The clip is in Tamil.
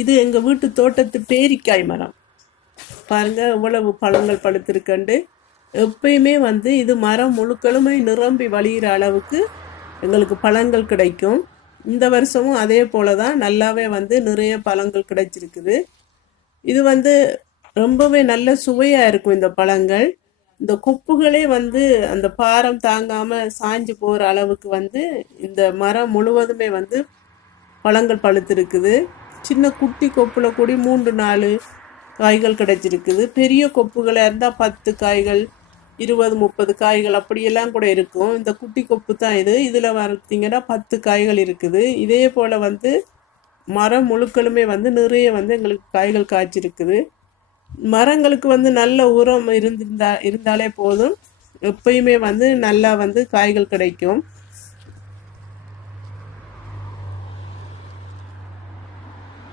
இது எங்கள் வீட்டு தோட்டத்து பேரிக்காய் மரம் பாருங்கள் இவ்வளவு பழங்கள் பழுத்திருக்கண்டு. எப்பயுமே வந்து இது மரம் முழுக்களுமே நிரம்பி வழிகிற அளவுக்கு எங்களுக்கு பழங்கள் கிடைக்கும். இந்த வருஷமும் அதே போல தான் நல்லாவே வந்து நிறைய பழங்கள் கிடைச்சிருக்குது. இது வந்து ரொம்பவே நல்ல சுவையாக இருக்கும் இந்த பழங்கள். இந்த கொப்புகளே வந்து அந்த பாரம் தாங்காமல் சாஞ்சு போகிற அளவுக்கு வந்து இந்த மரம் முழுவதுமே வந்து பழங்கள் பழுத்திருக்குது. சின்ன குட்டி கொப்பில் கூடி 3-4 காய்கள் கிடைச்சிருக்குது. பெரிய கொப்புகளாக இருந்தால் 10 காய்கள் 20-30 காய்கள் அப்படியெல்லாம் கூட இருக்கும். இந்த குட்டி கொப்பு தான் இது. இதில் பார்த்தீங்கன்னா 10 காய்கள் இருக்குது. இதே போல் வந்து மரம் முழுக்களுமே வந்து நிறைய வந்து எங்களுக்கு காய்கள் காய்ச்சிருக்குது. மரங்களுக்கு வந்து நல்ல உரம் இருந்தாலே போதும், எப்பயுமே வந்து நல்லா வந்து காய்கள் கிடைக்கும்.